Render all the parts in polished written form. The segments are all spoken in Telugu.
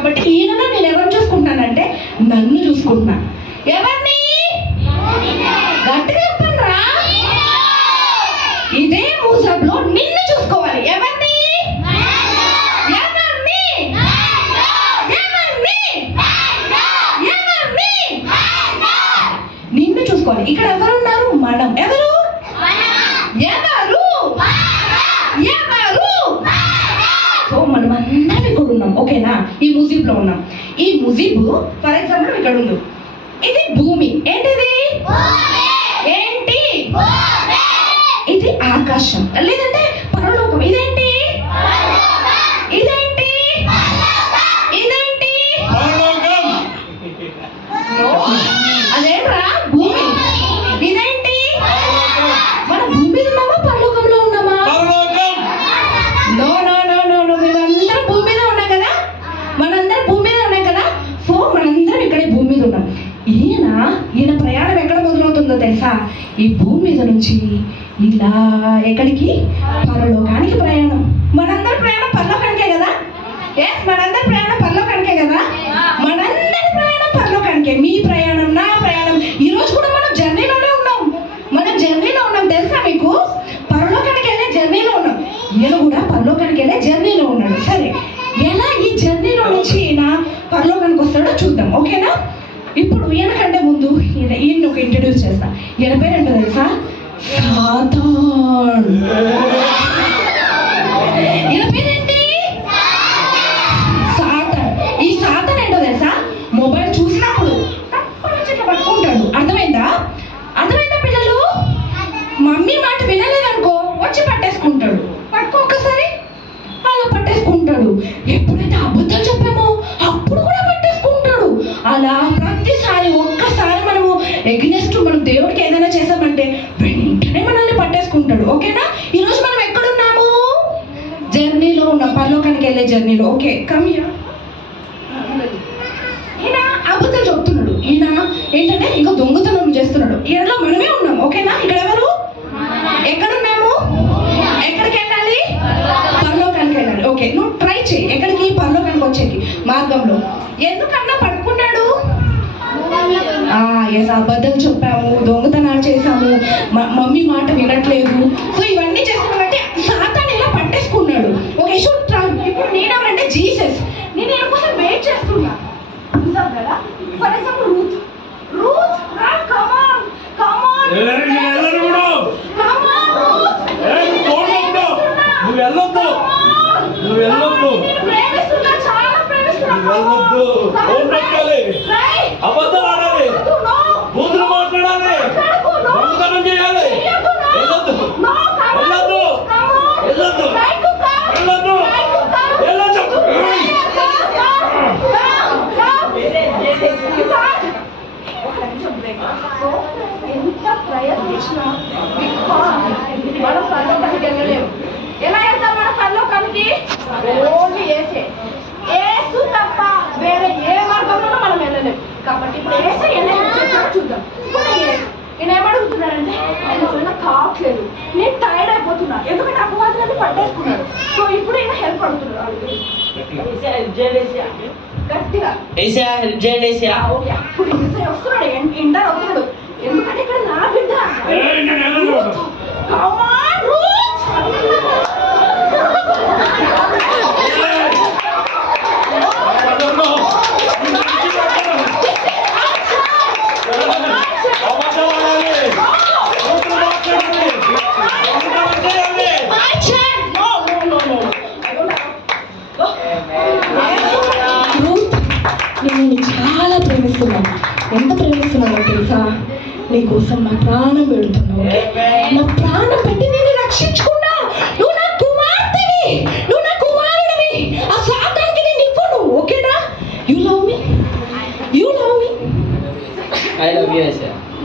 కాబట్టి ఈయనలో నేను ఎవరు చూసుకుంటున్నానంటే నన్ను చూసుకుంటున్నా. ఎవరిని? గట్టిగా చెప్పండి రా. ఇదే మూసబ్లో నిన్ను చూసుకోవాలి. ఎవరిని? ఎవరిని? ఎవరిని? ఎవరిని? నిన్ను చూసుకోవాలి. ఇక్కడ ఎవరు ఉన్నారు? మనం. ఎవరు? ఎవరు? ఎవరు? సో మనం అందరం ఇక్కడ ఉన్నాం. ఓకేనా? ఈ ముజిబ్లో ఉన్నాం. ఈ ముజిబ్ ఫర్ ఎగ్జాంపుల్ ఇక్కడ ఉంది. ఇది భూమి. ఏంటిది? ఏంటి? ఇది ఆకాశం లేదంటే పరలోకం. ఇదేంటి? ఇదేంటి? ఇదేంటి? అదేంట్రా? భూమి. ఇదేంటి? మన భూమి ఉన్నామా పరలోకంలో ఉన్నామా? No no no no no మేమందరం భూమి మీద ఉన్నాం కదా. మనందరం భూమి మీద ఉన్నాం కదా. సో మనందరం ఇక్కడే భూమి మీద ఉన్నాం. ఈయన ప్రయాణం ఎక్కడ మొదలవుతుందో తెలుసా? ఈ భూమి మీద నుంచి ఇలా ఎక్కడికి? పరలోకానికి ప్రయాణం. మనందరి ప్రయాణం పరలోకానికే కదా. మనందరి ప్రయాణం పరలోకానికే కదా. మనందరి ప్రయాణం పరలోకానికే. మీ ప్రయాణం, నా ప్రయాణం. ఈ రోజు కూడా మనం జర్నీలోనే ఉన్నాం. మనం జర్నీలో ఉన్నాం తెలుసా మీకు? పరలోకానికి వెళ్ళే జర్నీలో ఉన్నాం. ఈయన కూడా పరలోకానికి వెళ్ళే జర్నీలో ఉన్నాడు. సరే, ఎలా ఈ జర్నీలో నుంచి ఈయన పరలోకానికి వస్తాడో చూద్దాం. ఓకేనా? ఇప్పుడు ఈయన కంటే ముందు ఈయన ఒక ఇంట్రడ్యూస్ చేస్తా. ఈయన పేరు ఏంటో తెలుసా? సాతాన్. ఈయన పేరేంటి? సాతాన్. ఈ సాతాన్ ఏంటో తెలుసా? మొబైల్ చూసినప్పుడు పట్టుకుంటాడు. అర్థమైందా? అర్థమైందా పిల్లలు? మమ్మీ మాట వినలేదనుకో వచ్చి పట్టేసుకుంటాడు. పట్టుకో ఒక్కసారి, అలా పట్టేసుకుంటాడు. ఎప్పుడైతే అబద్ధం చెప్పామో అప్పుడు కూడా పట్టేసుకుంటాడు. అలా ప్రతిసారి ఒక్కసారి మనము ఎగ్నెస్ట్ మనం దేవుడికి ఏదైనా చేసామంటే వెంటనే మనల్ని పట్టేసుకుంటాడు. ఓకేనా? ఈరోజు మనం ఎక్కడున్నాము? జర్నీలో ఉన్నాం, పరలోకానికి వెళ్ళే జర్నీలో. Okay, come here. ఈయన అబద్ధం చెప్తున్నాడు. ఈయన ఏంటంటే ఇంకా దొంగతనం చేస్తున్నాడు. ఈయనలో మనమే ఉన్నాం. ఓకేనా? ఇక్కడ ఎవరు? ఎక్కడున్నాము? ఎక్కడికి వెళ్ళాలి? పరలోకానికి వెళ్ళాలి. ఓకే, నువ్వు ట్రై చేయి. ఎక్కడికి? పరలోకానికి వచ్చేకి మార్గంలో. ఎందుకన్నా పట్టుకున్నాడు? అబద్ధం చెప్పాము, దొంగతనాలు చేసాము, మమ్మీ మాట వినట్లేదు. సో ఇవన్నీ చేస్తున్నామంటే సాతాను ఇలా పట్టేసుకున్నాడు. ఓకే, ఇప్పుడు నేనేమంటే జీసస్. నేను ఈయన కోసం వెయిట్ చేస్తున్నా కదా. ఫర్ ఎగ్జాంపుల్ రూత్. కమాన్ కమాన్ అబద్ధం ఆడాలి, బూతులు మాట్లాడాలి, దొంగతనం చేయాలి. వెళ్ళొద్దు, వెళ్ళొద్దు, వెళ్ళొద్దు, వెళ్ళొద్దు, వెళ్ళొద్దు. ఎంత ప్రయత్నించినా మనం పరలోకానికి వెళ్ళలేము. ఎలా వెళ్తాం మన పరలోకానికి? ఓన్లీ ఏసు తప్ప వేరే ఏ మార్గంలోనూ మనం వెళ్ళలేము. కాబట్టి ఇప్పుడు ఏసు ఎలా చేస్తాడో చూద్దాం. నేను ఏమడుగుతున్నానంటే ఆయన కావట్లేదు, నేను టైర్డ్ అయిపోతున్నా, ఎందుకంటే అపవాదులన్నీ పట్టేసుకున్నాడు. సో ఇప్పుడు ఈయన హెల్ప్ అడుగుతున్నాడు. గట్టిగా ఓకే, ఇప్పుడు వస్తున్నాడు, ఇంటర్ అవుతున్నాడు. ఎందుకంటే ఇక్కడ నా బిడ్డ. నేను చాలా ప్రేమిస్తున్నాను. ఎంత ప్రేమిస్తున్నానో తెలుసా? నీకోసం నా ప్రాణం పెడుతున్నావు. నా ప్రాణం పెట్టి నేను రక్షించుకున్నా. నువ్వు నా కుమార్తెవి, నువ్వు నా కుమారుడివి. ఆ సాతానికి నేను ఇవ్వను. ఓకేనా? You love me, you love me. I love you.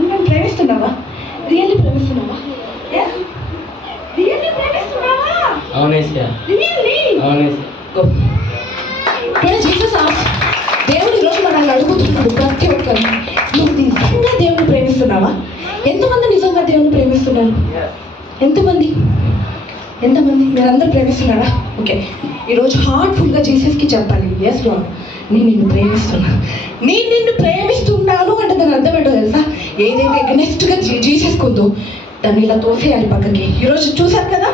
నువ్వు ప్రేమిస్తున్నావా? రియల్లీ ప్రేమిస్తున్నావా? రియల్లీ ప్రేమిస్తున్నావా? అవునేసా, రియల్లీ అవునేసా. జీసస్ దేవుడు ఈరోజు మనల్ని అడుగుతున్నాడు, ప్రతి ఒక్కరిని, నువ్వు నిజంగా దేవుని ప్రేమిస్తున్నావా? ఎంతమంది నిజంగా దేవుని ప్రేమిస్తున్నారు? ఎంతమంది? మీరందరూ ప్రేమిస్తున్నారా? ఓకే, ఈరోజు హార్ట్ఫుల్గా జీసస్కి చెప్పాలి, ఎస్ లార్డ్, నేను నిన్ను ప్రేమిస్తున్నా, నేను నిన్ను ప్రేమిస్తున్నాను అంటే దాని అర్థం ఏంటో తెలుసా? ఏదైతే ఎగ్నెస్ట్గా జీసేసుకుందో దాన్ని ఇలా తోసేయాలి పక్కకి. ఈరోజు చూసారు కదా,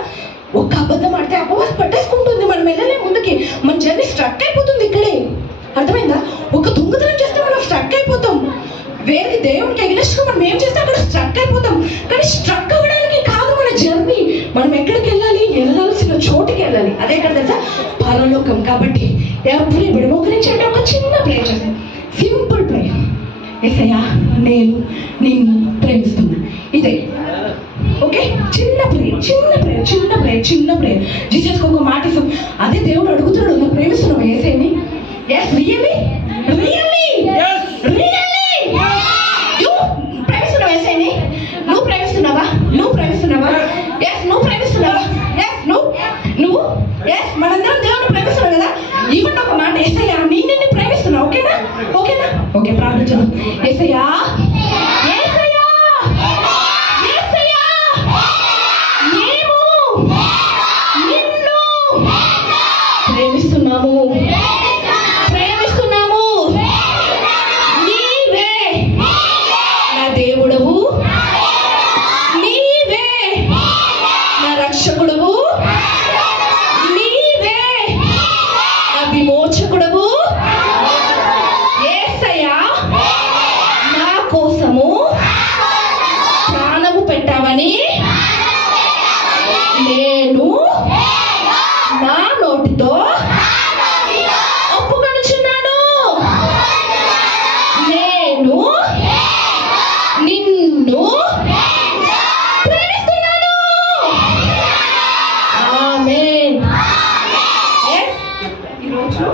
ఒక్క అబద్ధం ఆడితే అపవాసం పట్టేసుకుంటుంది, మనం వెళ్ళలే ముందుకి, మన జర్నీ స్ట్రక్ అయిపోతుంది ఇక్కడే. అర్థమైందా? ఒక దొంగతనం చేస్తే మనం స్ట్రక్ అయిపోతాం, వేరే దేవునికి ఎగ్నెస్ట్గా మనం ఏం చేస్తే అక్కడ స్ట్రక్ అయిపోతాం. కానీ స్ట్రక్ అవ్వడానికి కాదు మన జర్నీ, మనం ఎక్కడికి వెళ్ళాలి, వెళ్ళాల్సిన చోటుకి వెళ్ళాలి. అదే కదా తెలుసా, పరలోకం. కాబట్టి ఎప్పుడు ఇప్పుడు మోకరించండి, ఒక చిన్న ప్రేయర్ చేస్తాం, సింపుల్ ప్రేయర్. యేసయ్యా, నేను నిన్ను ప్రేమిస్తున్నా, ఇదే. ఓకే, చిన్న ప్రేయర్, చిన్న ప్రేయర్, చిన్న ప్రేయర్, చిన్న ప్రేయర్. జీసస్కి ఒక మాట ఇస్తాం. అదే దేవుడు అడుగుతున్నాడు, నువ్వు ప్రేమిస్తున్నావు యేసయ్యని? ఎస్, రియల్లీ, రియల్లీ, రియల్లీ నువ్వు ప్రేమిస్తున్నావు యేసయ్యని? నువ్వు ప్రేమిస్తున్నావా? నువ్వు ప్రేమిస్తున్నావా? ఎస్, నువ్వు ప్రేమిస్తున్నావా? ఎస్, నువ్వు ఎస్, మనందరం దేవుడిని ప్రేమిస్తున్నావు కదా. ఇవ్వండి ఒక మాట, యేసయ్యా నిన్ను ప్రేమిస్తున్నావు. ఓకేనా? ఓకేనా? ఓకే, ప్రార్థించను. యేసయ్యా, యేసయ్యా, యేసయ్యా, మేము నిన్ను ప్రేమిస్తున్నాము, ప్రేమిస్తున్నాము. నీవే నా దేవుడవు, నీవే నా రక్షకుడవు, నీవే నా విమోచకుడవు. యేసయ్యా, నా కోసము ప్రాణము పెట్టావని నేను నా నోటితో ఒప్పుకొనుచున్నాను. నేను నిన్ను ప్రేమిస్తున్నాను. ఆమేన్. ఈరోజు